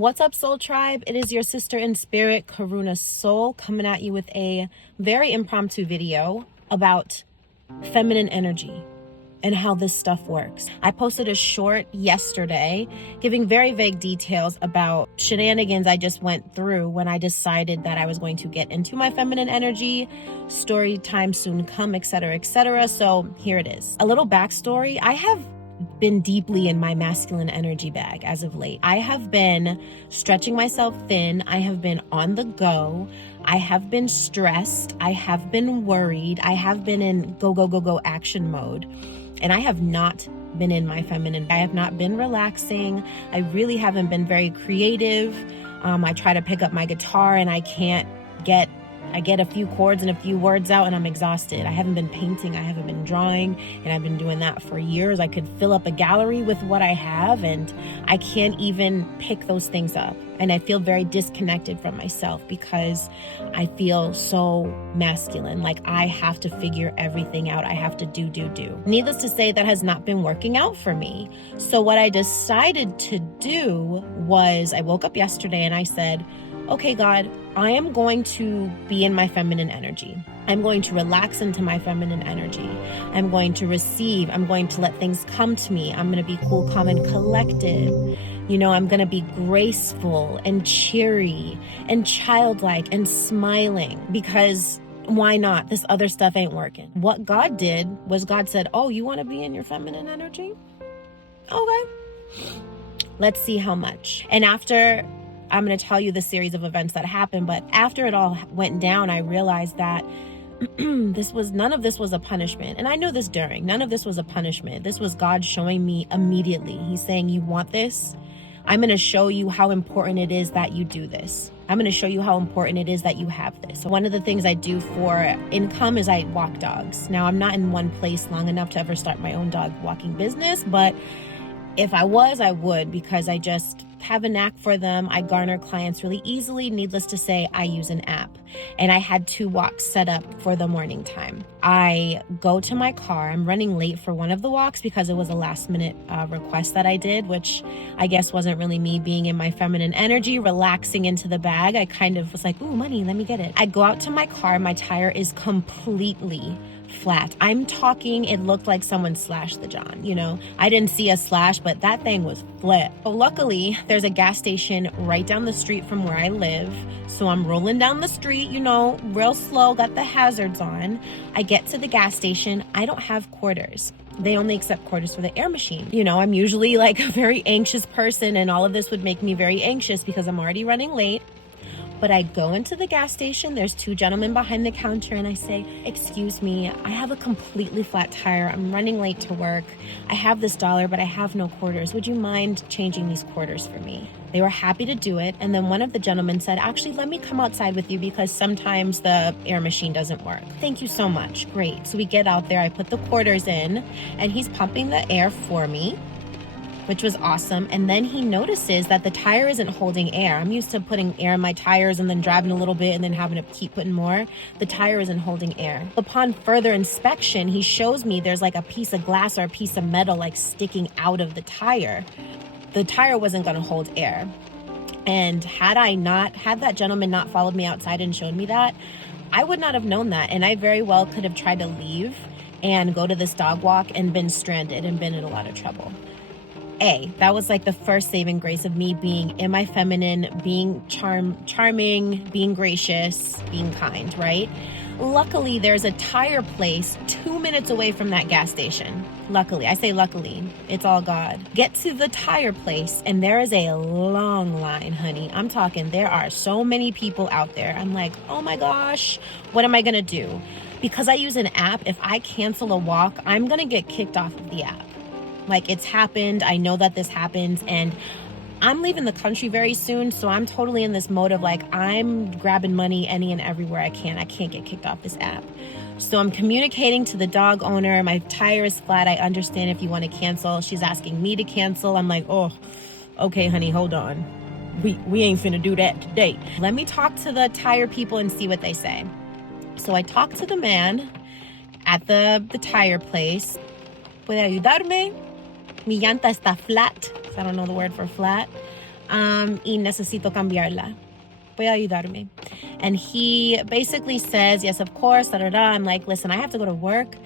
What's up, Soul Tribe? It is your sister in spirit, Karunasol, coming at you with a very impromptu video about feminine energy and how this stuff works. I posted a short yesterday giving very vague details about shenanigans I just went through when I decided that I was going to get into my feminine energy. Story time soon come, etc., etc. So here it is. A little backstory. I have been deeply in my masculine energy bag as of late. I have been stretching myself thin. I have been on the go. I have been stressed. I have been worried. I have been in go, go, go, go action mode. And I have not been in my feminine. I have not been relaxing. I really haven't been very creative. I try to pick up my guitar and I get a few chords and a few words out and I'm exhausted. I haven't been painting, I haven't been drawing, and I've been doing that for years. I could fill up a gallery with what I have and I can't even pick those things up. And I feel very disconnected from myself because I feel so masculine. Like I have to figure everything out. I have to do. Needless to say, that has not been working out for me. So what I decided to do was I woke up yesterday and I said, okay, God, I am going to be in my feminine energy. I'm going to relax into my feminine energy. I'm going to receive. I'm going to let things come to me. I'm going to be cool, calm, and collected. You know, I'm going to be graceful and cheery and childlike and smiling because why not? This other stuff ain't working. What God did was God said, oh, you want to be in your feminine energy? Okay. Let's see how much. And after I'm going to tell you the series of events that happened, but after it all went down, I realized that none of this was a punishment. And I knew this during. None of this was a punishment. This was God showing me immediately. He's saying, you want this? I'm going to show you how important it is that you do this. I'm going to show you how important it is that you have this. So one of the things I do for income is I walk dogs. Now, I'm not in one place long enough to ever start my own dog walking business, but if I was, I would, because I just have a knack for them. I garner clients really easily. Needless to say, I use an app and I had 2 walks set up for the morning time. I go to my car. I'm running late for one of the walks because it was a last minute request that I did, which I guess wasn't really me being in my feminine energy, relaxing into the bag. I kind of was like, ooh, money, let me get it. I go out to my car. My tire is completely flat. I'm talking, it looked like someone slashed the John, you know. I didn't see a slash, but that thing was flat. But luckily, there's a gas station right down the street from where I live. So I'm rolling down the street, you know, real slow, got the hazards on. I get to the gas station. I don't have quarters. They only accept quarters for the air machine. You know, I'm usually like a very anxious person and all of this would make me very anxious because I'm already running late. But I go into the gas station, there's 2 gentlemen behind the counter and I say, excuse me, I have a completely flat tire. I'm running late to work. I have this dollar, but I have no quarters. Would you mind changing these quarters for me? They were happy to do it. And then one of the gentlemen said, actually, let me come outside with you because sometimes the air machine doesn't work. Thank you so much. Great. So we get out there, I put the quarters in and he's pumping the air for me, which was awesome. And then he notices that the tire isn't holding air. I'm used to putting air in my tires and then driving a little bit and then having to keep putting more. The tire isn't holding air. Upon further inspection, he shows me there's like a piece of glass or a piece of metal like sticking out of the tire. The tire wasn't going to hold air. And had that gentleman not followed me outside and showed me that, I would not have known that. And I very well could have tried to leave and go to this dog walk and been stranded and been in a lot of trouble. That was like the first saving grace of me being in my feminine, being charming, being gracious, being kind, right? Luckily, there's a tire place 2 minutes away from that gas station. Luckily, I say luckily, it's all God. Get to the tire place and there is a long line, honey. I'm talking, there are so many people out there. I'm like, oh my gosh, what am I gonna do? Because I use an app, if I cancel a walk, I'm gonna get kicked off of the app. Like, it's happened. I know that this happens and I'm leaving the country very soon. So I'm totally in this mode of like, I'm grabbing money any and everywhere I can. I can't get kicked off this app. So I'm communicating to the dog owner. My tire is flat. I understand if you want to cancel. She's asking me to cancel. I'm like, oh, okay, honey, hold on. We ain't finna do that today. Let me talk to the tire people and see what they say. So I talked to the man at the tire place. ¿Puede ayudarme? Mi llanta está flat. I don't know the word for flat. y necesito cambiarla. Puede ayudarme. And he basically says, yes, of course, da, da, da. I'm like, listen, I have to go to work.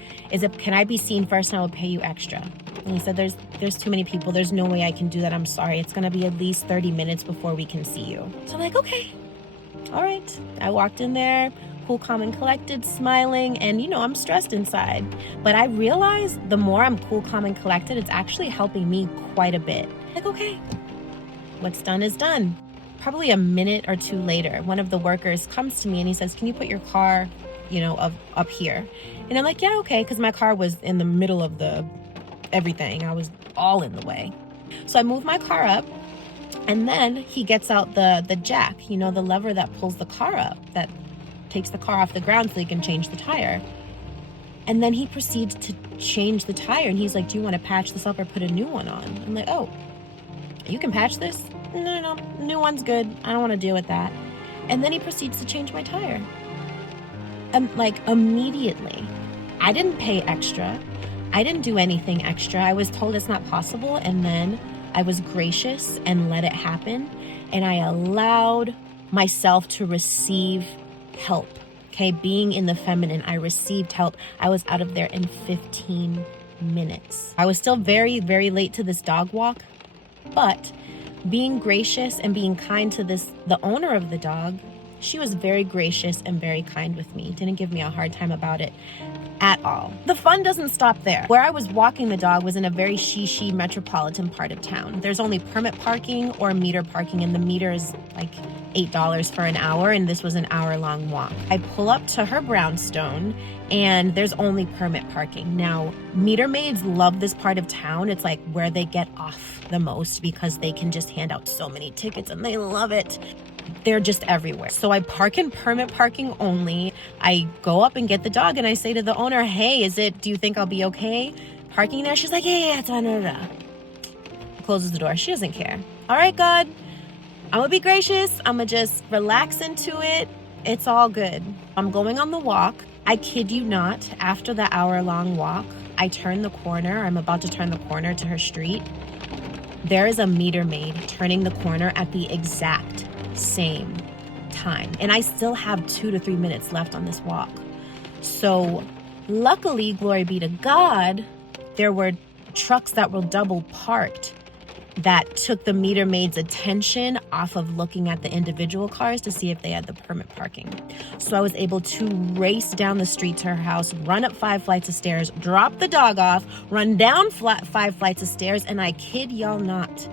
Can I be seen first and I will pay you extra? And he said, there's too many people. There's no way I can do that. I'm sorry. It's going to be at least 30 minutes before we can see you. So I'm like, okay, all right. I walked in there, cool, calm, and collected, smiling. And, I'm stressed inside. But I realized the more I'm cool, calm, and collected, it's actually helping me quite a bit. Like, okay, what's done is done. Probably a minute or two later, one of the workers comes to me and he says, can you put your car, up here? And I'm like, yeah, okay, because my car was in the middle of everything. I was all in the way. So I moved my car up, and then he gets out the jack, the lever that pulls the car up, that takes the car off the ground so he can change the tire. And then he proceeds to change the tire, and he's like, do you want to patch this up or put a new one on? I'm like, oh, you can patch this? No, new one's good. I don't want to deal with that. And then he proceeds to change my tire. Immediately. I didn't pay extra. I didn't do anything extra. I was told it's not possible, and then I was gracious and let it happen, and I allowed myself to receive help. Okay, being in the feminine, I received help. I was out of there in 15 minutes. I was still very, very late to this dog walk, but being gracious and being kind to the owner of the dog, she was very gracious and very kind with me. Didn't give me a hard time about it at all. The fun doesn't stop there. Where I was walking the dog was in a very she metropolitan part of town. There's only permit parking or meter parking, and the meter is like $8 for an hour, and this was an hour-long walk. I pull up to her brownstone, and there's only permit parking. Now, meter maids love this part of town. It's like where they get off the most because they can just hand out so many tickets, and they love it. They're just everywhere. So I park in permit parking only. I go up and get the dog, and I say to the owner, hey, do you think I'll be okay parking there? She's like, yeah, da, da, da. Closes the door. She doesn't care. All right, God, I'm gonna be gracious. I'm gonna just relax into it. It's all good. I'm going on the walk. I kid you not, after the hour-long walk, I turn the corner. I'm about to turn the corner to her street. There is a meter maid turning the corner at the exact same time. And I still have 2 to 3 minutes left on this walk. So luckily, glory be to God, there were trucks that were double parked that took the meter maid's attention off of looking at the individual cars to see if they had the permit parking. So I was able to race down the street to her house, run up 5 flights of stairs, drop the dog off, run down 5 flights of stairs, and I kid y'all not,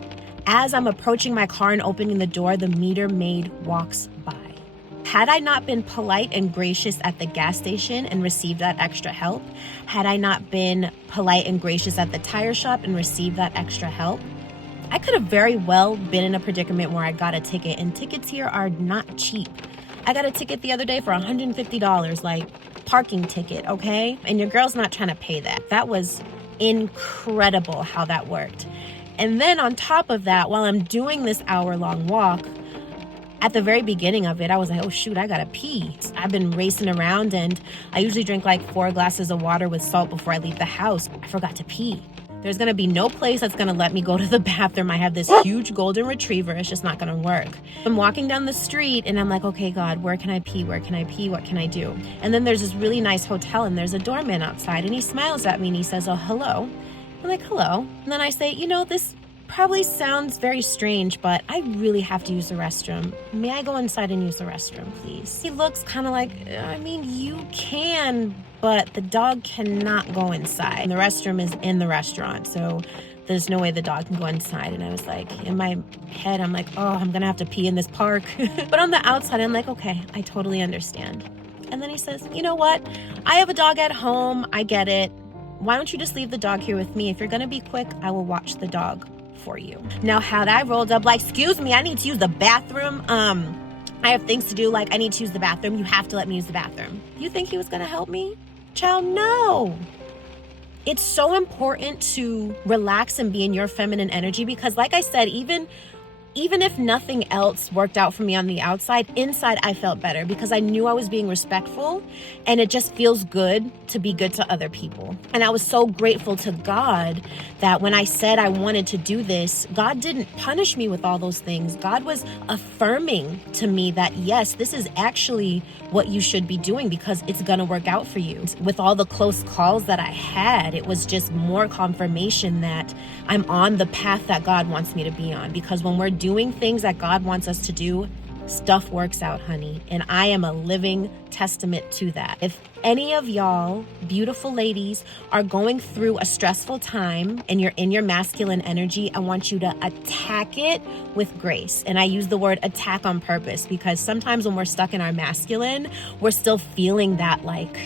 as I'm approaching my car and opening the door, the meter maid walks by. Had I not been polite and gracious at the gas station and received that extra help, had I not been polite and gracious at the tire shop and received that extra help, I could have very well been in a predicament where I got a ticket, and tickets here are not cheap. I got a ticket the other day for $150, like parking ticket, okay? And your girl's not trying to pay that. That was incredible how that worked. And then on top of that, while I'm doing this hour-long walk, at the very beginning of it, I was like, oh shoot, I gotta pee. I've been racing around, and I usually drink like 4 glasses of water with salt before I leave the house. I forgot to pee. There's gonna be no place that's gonna let me go to the bathroom. I have this huge golden retriever. It's just not gonna work. I'm walking down the street and I'm like, okay, God, where can I pee? Where can I pee? What can I do? And then there's this really nice hotel, and there's a doorman outside, and he smiles at me and he says, oh, hello. I'm like, hello. And then I say, this probably sounds very strange, but I really have to use the restroom. May I go inside and use the restroom, please? He looks kind of like, you can, but the dog cannot go inside. And the restroom is in the restaurant, so there's no way the dog can go inside. And I was like, in my head, I'm like, oh, I'm gonna have to pee in this park. But on the outside, I'm like, okay, I totally understand. And then he says, you know what? I have a dog at home. I get it. Why don't you just leave the dog here with me? If you're gonna be quick, I will watch the dog for you. Now, had I rolled up like, excuse me, I need to use the bathroom. I have things to do, like I need to use the bathroom. You have to let me use the bathroom. You think he was gonna help me? Child, no. It's so important to relax and be in your feminine energy because, like I said, even even if nothing else worked out for me on the outside, inside I felt better because I knew I was being respectful, and it just feels good to be good to other people. And I was so grateful to God that when I said I wanted to do this, God didn't punish me with all those things. God was affirming to me that, yes, this is actually what you should be doing because it's going to work out for you. With all the close calls that I had, it was just more confirmation that I'm on the path that God wants me to be on, because when we're doing things that God wants us to do, stuff works out, honey. And I am a living testament to that. If any of y'all beautiful ladies are going through a stressful time and you're in your masculine energy, I want you to attack it with grace. And I use the word attack on purpose because sometimes when we're stuck in our masculine, we're still feeling that like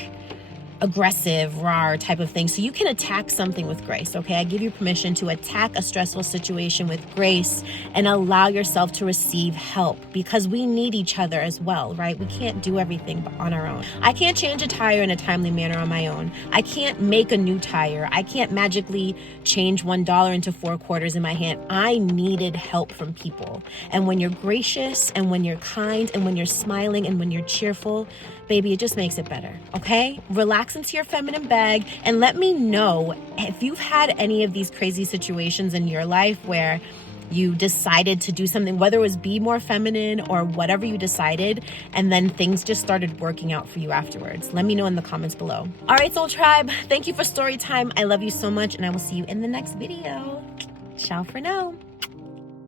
aggressive, raw type of thing. So you can attack something with grace, okay? I give you permission to attack a stressful situation with grace and allow yourself to receive help, because we need each other as well, right? We can't do everything on our own. I can't change a tire in a timely manner on my own. I can't make a new tire. I can't magically change $1 into 4 quarters in my hand. I needed help from people. And when you're gracious and when you're kind and when you're smiling and when you're cheerful, baby, it just makes it better, okay? Relax into your feminine bag and let me know if you've had any of these crazy situations in your life where you decided to do something, whether it was be more feminine or whatever you decided, and then things just started working out for you afterwards. Let me know in the comments below. All right, Soul Tribe, thank you for story time. I love you so much, and I will see you in the next video. Ciao for now.